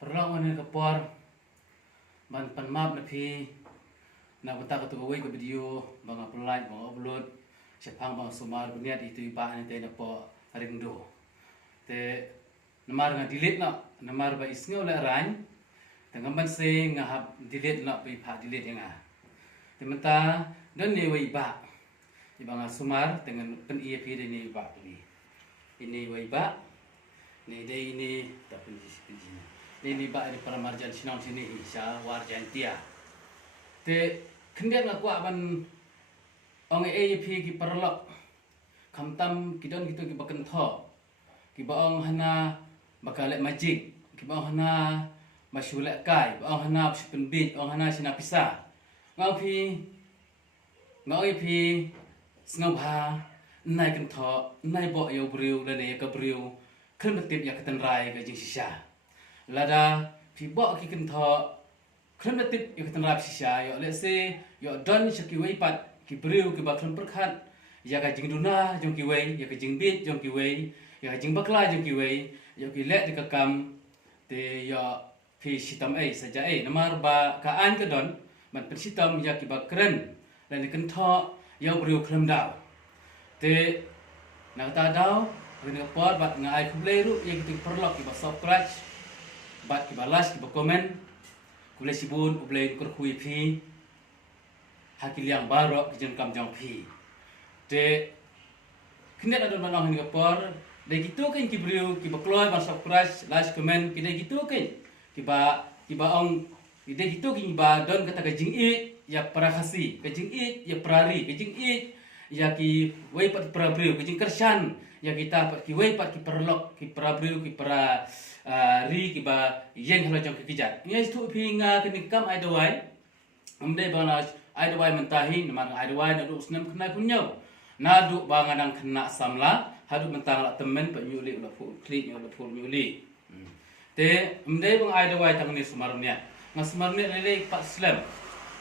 Perlawanan kapor ban panmap na pi na bata ka tuway ka video bang upload bang upload sepang bang sumar buniat itu iba ni te na po ringdo te namar nga delete na namar ba isngaw la ran tengah man se nga hab delete na pi pa delete nga te mata don ni way ba iba nga sumar dengan pen ia pi ni ba ini way ba ni dai ini tapi ini ba ni para marjan sinong sini sa warjantia te kendian aku aban ong EP ki perlok kamtam kidon gitu ki baken tho ki baong hana bakalek majik ki baong hana masyulek kai baong hana penbit ong hana sina pisa ngau EP sngob ha nai kan tho nai bo yo briu le ne ka briu khen matip ya katan rai ka jing sisa lada pi bo ki kan tho khen matip ya katan rai sisa yo le se yo don shaki wei pat ki briu ki ba khen perkhat ya ka jing duna jong ki wei ya ka jing bit jong ki wei ya ka jing bakla jong ki wei yo ki le de ka kam te yo pi sitam saja namar ba ka an ka don man pen sitam ya ki ba kren la ni kan tho yo briu khlem daw te nak ta daw rin ka pot bat nga ai kuble ru ye ki perlok ki ba subscribe bat ki ba like ki ba comment kuble sibun uble kur kui phi hakil yang barok ki jeng kam jong phi te knet adon banang ni ka por de gitu kan ki briu ki ba kloy ba subscribe like comment ki de gitu kan ki ba ong ki de gitu ki ba don kata ka jing i ya para khasi ka jing i ya prari ka jing i ya ki wei pat prabriu ki jing kersan ya kita pat ki wei pat ki perlok ki prabriu ki para ri ki ba yeng halo jong ki kijat ngai tu phi nga ki kam ai dawai amde bana ai dawai mentahi namang ai dawai na du snam khnai punyo na du banganang khna samla hadu mentang la temen pa nyuli la fu klik yo la fu nyuli te amde bang ai dawai tang ni sumarnya ngasmarnya lele pak slam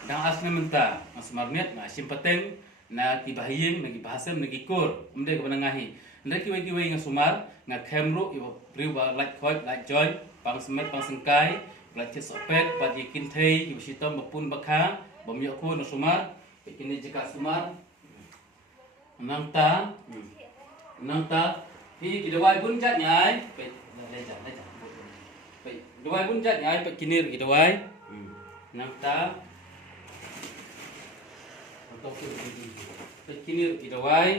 dang asne menta ngasmarnya na simpateng na ki bahiyeng na ki bahasem na ki kur amde ka banangahi ndai ki wei nga sumar nga khamru yo briu ba like khoi like joy pang smet pang sengkai like che sopet pat yakin thei ki sitom bapun bakha bom yo ko no sumar kini jika sumar nang ta ki dawai bun jat nyai pe le ja pe dawai bun jat nyai pe kini ki dawai nang ta kini ki dawai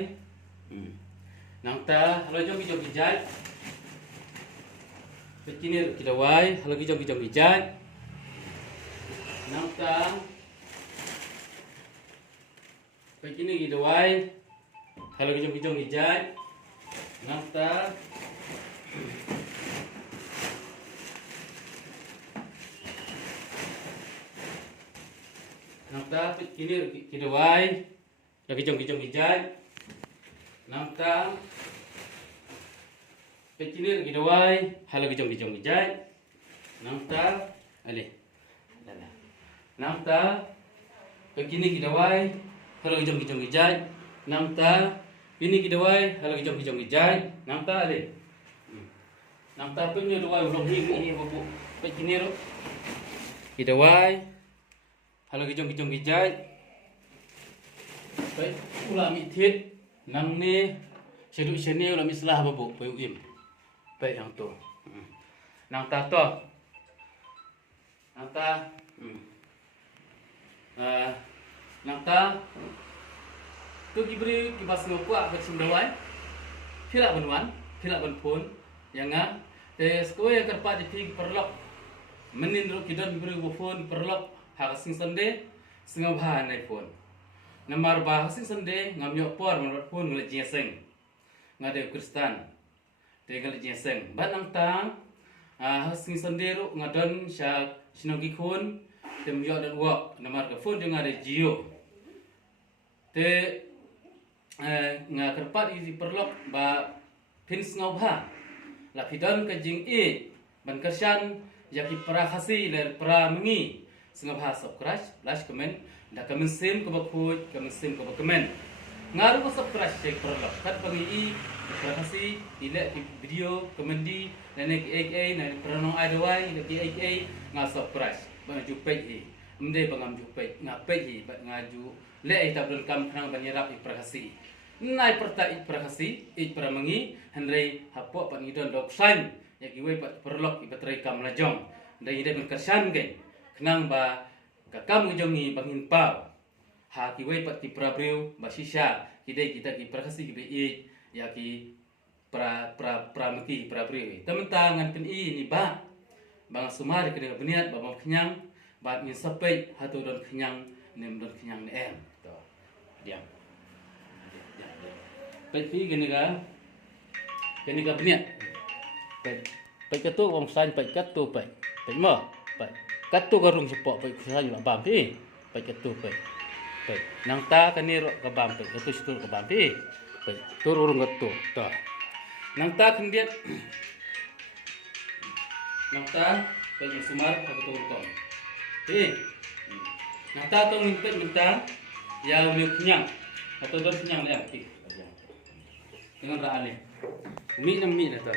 nang ta halo jom ki jat kini ki dawai halo jom ki jat nang ta kini ki dawai halo jom ki jat nang ta kini ki dawai lagi jom ki jat nang ta kini ki dawai halo jom ki jat nang ta ale lala nang ta kini ki dawai halo jom ki jat nang ta ini ki dawai halo jom ki jat nang ta ale nang ta punya dawai ulong hi babu kini ro ki dawai halo jom ki jat baik ulami thit nang ni sedu seni ulami salah babu pai uim baik yang tu nang ta to nang ta nang ta tu kibri kibas ngokwa ke sindawai phila banwan phila banpun yang nga te skoe karpa di pig perlok menin ro kidon kibri bufun perlok hakasing sande singaw ba nai pun namar ba hasing sande ngamyo por manot pun ngale jeseng ngade kristan te ngale jeseng banang tang hasing sande ro ngadon sya sinogi khun tem yo dan wak namar ka phone jeng ngade jio te nga kerpat isi perlok ba pins ngau ba la pidon ka jing e ban kersan yaki para khasi ler para mengi singa ba subscribe like comment da kamen sim ko ba khoj kamen sim ko ba comment ngaru ko subscribe cek perlok kat bagi Terima kasih. Ilek video komedi dan AKA dan peranong adawai dan AKA ngasap keras. Baju page mende bangam ju page ngapai bat ngaju le ita belum kam kenang banyerap iprahasi. Nai perta iprahasi ipramangi hendrai hapok pan idon doksan ya giwe pat perlok ibatrai kam lajong. Dan ida berkesan gen kenang ba kakam ujongi bangin pau. Ha kiwe pat ki prabreu basisha kidai kita ki prahasi ki ya ki meki prabreu. Tementangan pen ni ba bang sumar kena beniat babam kenyang bat ni sampai hatu don kenyang nem don kenyang ni to diam pi gini ga beniat pai katu wong san pai katu pai mo pai katu garung sepok pai san la bam pi pai katu pai nang ta kani ro ka bam pai katu situ ka bam pi pai tur urung katu to nang ta kendiat nang ta pai sumar ka katu to nah tato ngimpit bentang ya miuk kenyang atau don kenyang le ampi dengan raale mi na mi na to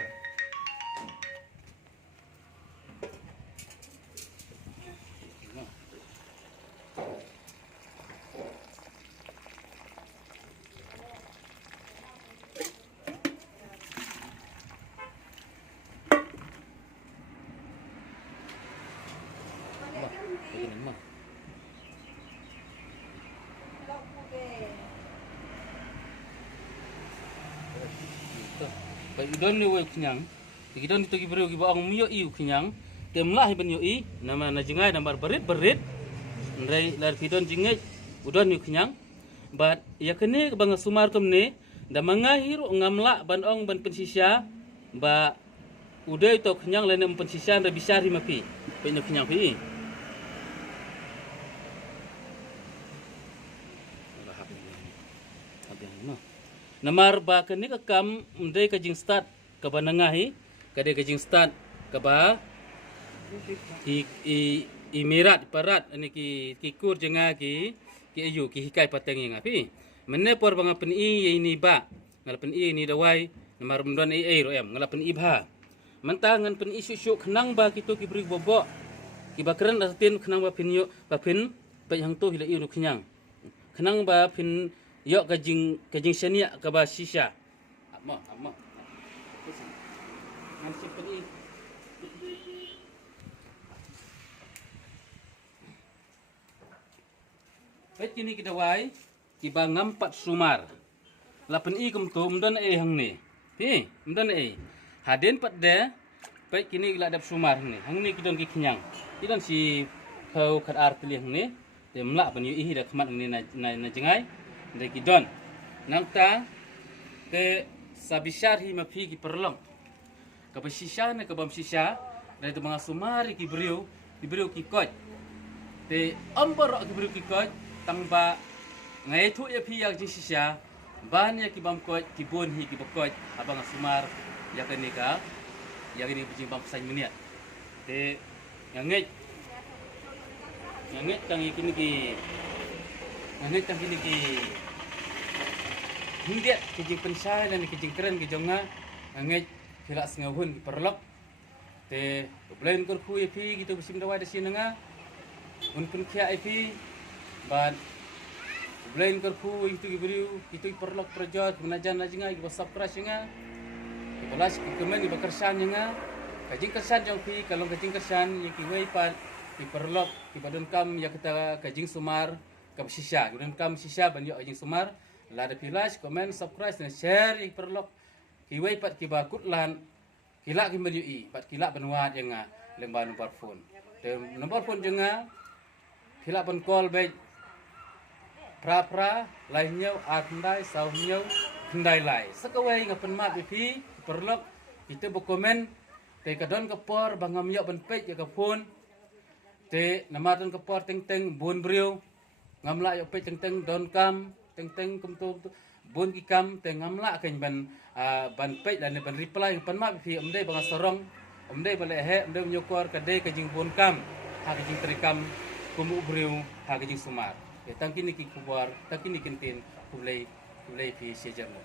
Baik idon ni wei kenyang. Idon itu gibreu gibaang miyo iu kenyang. Temlah iben yo i nama na jingai nambar berit. Ndai lar idon jingai udon ni kenyang. Bat ya kene bang sumar tumne da mangahir ngamla ban ong ban pensisya ba udai to kenyang lene pensisya ra bisari mapi. Pe no kenyang pi. Namar ba kini kakam mendai kajing start ke banangahi kade kajing start ke ba i mirat parat ani ki kur jenga ki ayu ki hikai pateng ngapi menne por banga pen i ini ba ngal pen i ni dawai namar mendon ro em ngal pen i bha mentangan pen i syuk kenang ba kitu ki beri bobo ki bakran atin kenang ba pin yo ba pin pe hang tu hila i ru kenyang kenang ba pin yok kajing senia ke ba shisha. Amma. Ngan simpen i. Pet kini kita wai ki ba ngampat sumar. Lapen i kum tu mdan hang ni. Pi, mdan Haden pat de pet kini la dap sumar ni. Hang ni kidon ki kenyang. Kidon si kau kat artli hang ni. Te mla pen i da khamat ni na jengai. Dari kidon nangta ke sabishar hi mapi ki perlong ke besisha ne ke bam sisha dari tu mga sumari ki beriu ki kot te ambor ki beriu ki kot tangba ngai thu ya pi ya ji sisha ban ya ki bam kot ki bon hi ki bakot abang sumar ya kani ka ya kini bijing bam sain meniat te nganget tang kini ki nganget tang kini ki hindia kijing pensai dan kijing keren kijonga nganget hilak sengahun ki perlok te blain kur khu epi gitu besim dawai dasi nga un pun khia epi ban blain kur khu itu gibriu itu perlok projot menajan najinga ki basap keras nga ki balas ki kemen ki bakersan nga kajing kersan jong pi kalau kajing kersan yang ki wei pan ki perlok ki badon kam ya kita kajing sumar ka sisya badon kam sisya ban yo kajing sumar la da pilas komen subscribe dan share yang perlok kiwai pat kibakut lan kila ki meliui pat kila benwat jenga lemba nomor phone te nomor phone jenga kila pen call baik pra lainnya andai saunya kendai lai sakawai ngapen mat pi perlok kita berkomen te kadon kepor bangam yo ben page ya phone te namadon kepor teng bun brio ngamla yo page teng don kam teng kum tu bon ki kam teng ngamla kan ban page dan ban reply pan ma fi amdai bang sorong amdai bale he amdai nyokor kade kajing bon kam ha kajing terikam kumu breu ha kajing sumar tang kini ki kubar tang kini kintin kulai fi sejarmo